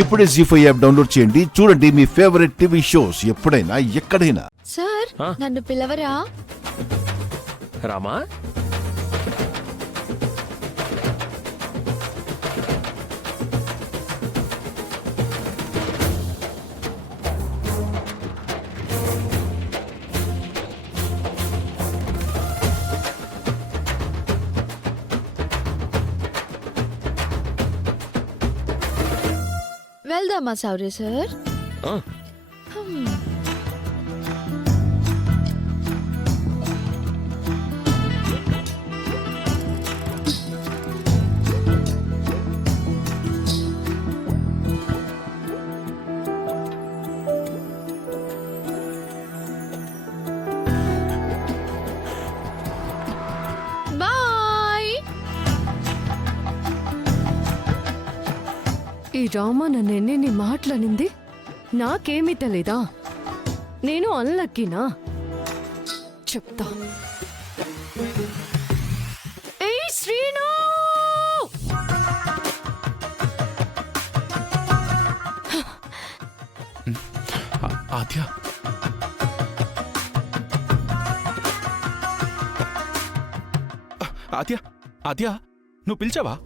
ఇప్పుడే జీ5 app download చేయండి. చూడండి మీ ఫేవరెట్ టీవీ షోస్ ఎప్పుడైనా ఎక్కడైనా. సార్ నన్ను పిలవరా? రామా, వెళ్దామా సౌర్య సార్? ఆ, బాయ్. ఈ రామ నన్ను ఎన్ని మాటలనింది నాకేమీ తెలీదా? నేను అన్లక్కీనా? చెప్తా. ఏయ్ శ్రీను! ఆద్య, ఆద్య, ఆద్య, నువ్వు పిలిచావా?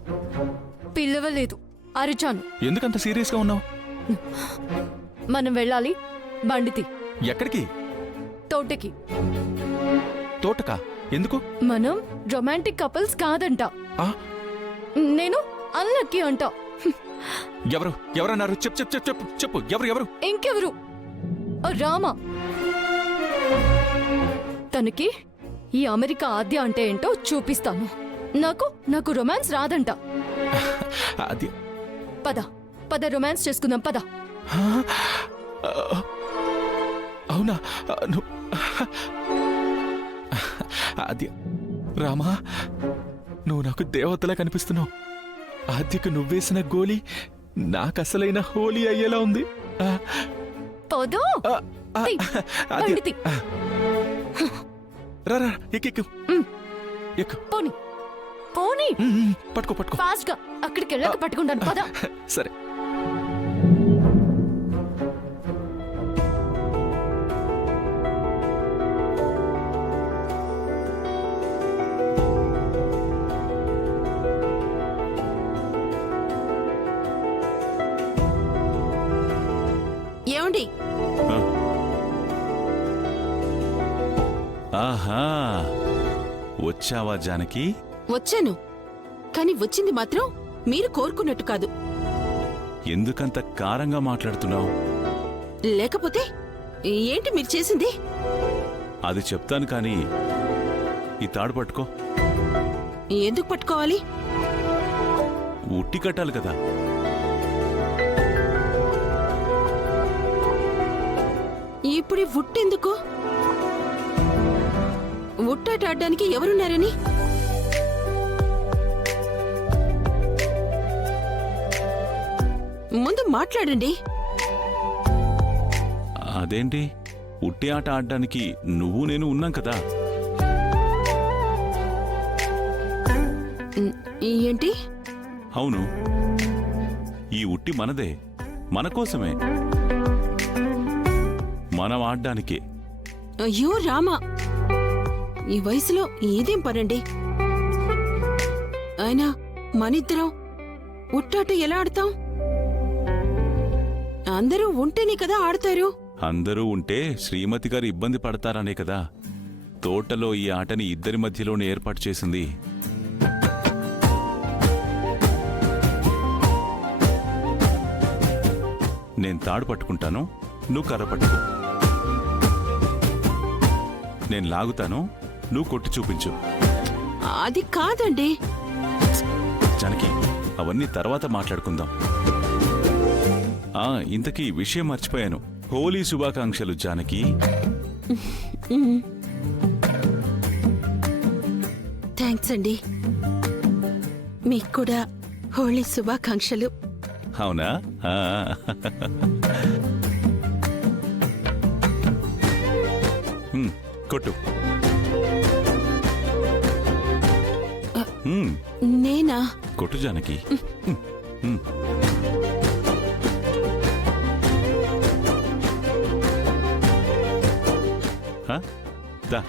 పిలవలేదు, అరిచాను. ఎందుకంత సీరియస్గా ఉన్నావు? మనం వెళ్ళాలి. బండితి. ఎక్కడికి? తోటకి. తోటకా? ఎందుకు? మనం రొమాంటిక్ కపుల్స్ కాదంట. ఆ? నేను అన్లక్కీ అంట. ఎవరు? ఎవరన్నారు? చెప్పు చెప్పు చెప్పు చెప్పు చెప్పు. ఎవరు? ఎవరు? ఇంకెవరు? ఆ రామ. తనకి ఈ అమెరికా ఆద్య అంటే ఏంటో చూపిస్తాను. నాకు రొమాన్స్ రాదంట. ఆద్య, పద పద, రొమాన్స్ చేసుకుందాం పద. అవునా? ఆద్య, రామా, నువ్వు నాకు దేవతలా కనిపిస్తున్నావు. ఆద్యకు నువ్వేసిన గోలీ నాకు అసలైన హోలీ అయ్యేలా ఉంది. పదో ఆద్య, బండితి. రా రా, ఎక్కు ఎక్కు. పోనీ పోనీ, పట్టుకో పట్టుకో. ఫాస్ట్ గా. అక్కడికి వెళ్ళక పట్టుకుంటాను పద. సరే. ఏమండి? ఆహా, వచ్చావా జానకి? వచ్చాను, కానీ వచ్చింది మాత్రం మీరు కోరుకున్నట్టు కాదు. ఎందుకంత కారంగా మాట్లాడుతున్నావు? లేకపోతే ఏంటి మీరు చేసింది? అది చెప్తాను కానీ ఈ తాడు పట్టుకో. ఎందుకు పట్టుకోవాలి? ఉట్టి కట్టాలి కదా. ఇప్పుడు ఈ ఉట్టెందుకు? ఉట్టాట ఆడడానికి ఎవరున్నారని? ముందు మాట్లాడండి. అదేంటి, ఉట్టి ఆట ఆడడానికి నువ్వు నేను ఉన్నాం కదా. ఏంటి? అవును, ఈ ఉట్టి మనదే, మన కోసమే, మనం ఆడ్డానికే. అయ్యో రామా, ఈ వయసులో ఏదేం పనండి? అయినా మనిద్దరం ఉట్టాట ఎలా ఆడతాం? అందరూ ఉంటేనే కదా ఆడతారు. అందరూ ఉంటే శ్రీమతి గారు ఇబ్బంది పడతారనే కదా తోటలో ఈ ఆటని ఇద్దరి మధ్యలోనే ఏర్పాటు చేసింది. నేను తాడు పట్టుకుంటాను, నువ్వు కర్ర పట్టుకో. నేను లాగుతాను, నువ్వు కొట్టి చూపించు. అది కాదండి. జానకి, అవన్నీ తర్వాత మాట్లాడుకుందాం. ఇంతకీ విషయం మర్చిపోయాను. హోలీ శుభాకాంక్షలు జానకి. థ్యాంక్స్ అండి. మీకు కూడా హోలీ శుభాకాంక్షలు. అవునా? కొట్టు. నేనా? కొట్టు జానకి. దా.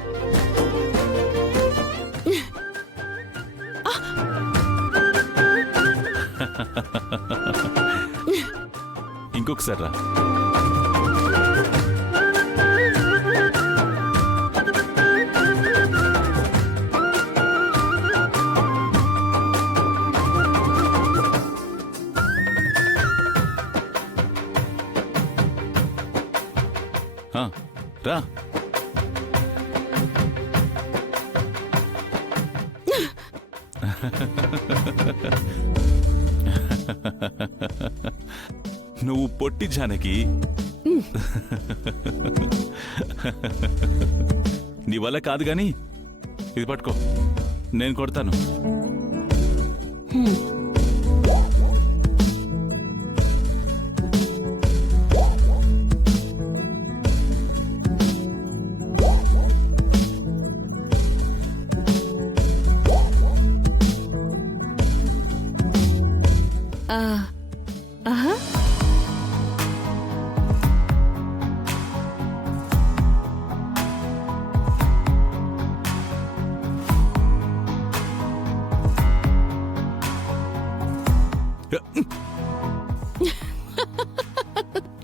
ఇంకొకసారి రా. ఆ, రా. నువ్వు పొట్టి జానకి. నీ వల్ల కాదు గాని ఇది పట్టుకో, నేను కొడతాను. ఆహా.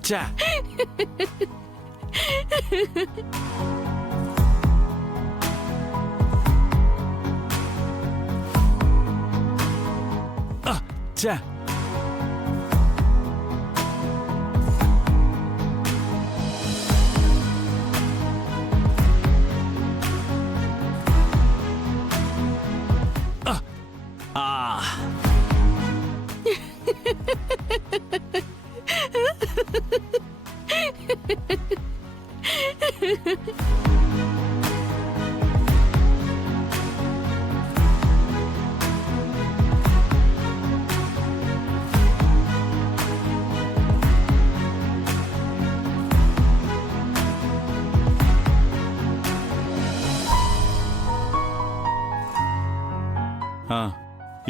చా. చా.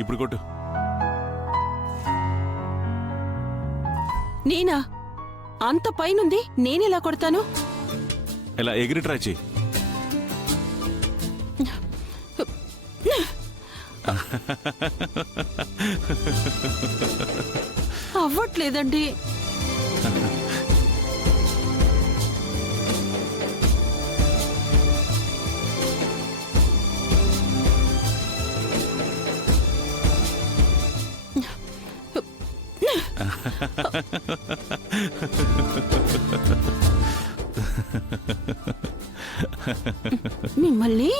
ఇప్పుడు కొట్టు. నేనా? అంత పైనుంది నేనెలా కొడతాను? ఇలా ఎగిరి ట్రై చేయి. అవ్వట్లేదండి. మిమ్మల్ని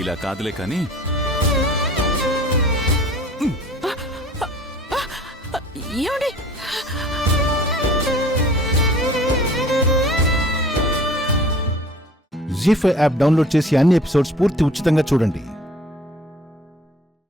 ఇలా కాదులే కానీ ఏమండి? జీ5 యాప్ డౌన్లోడ్ చేసి అన్ని ఎపిసోడ్స్ పూర్తి ఉచితంగా చూడండి.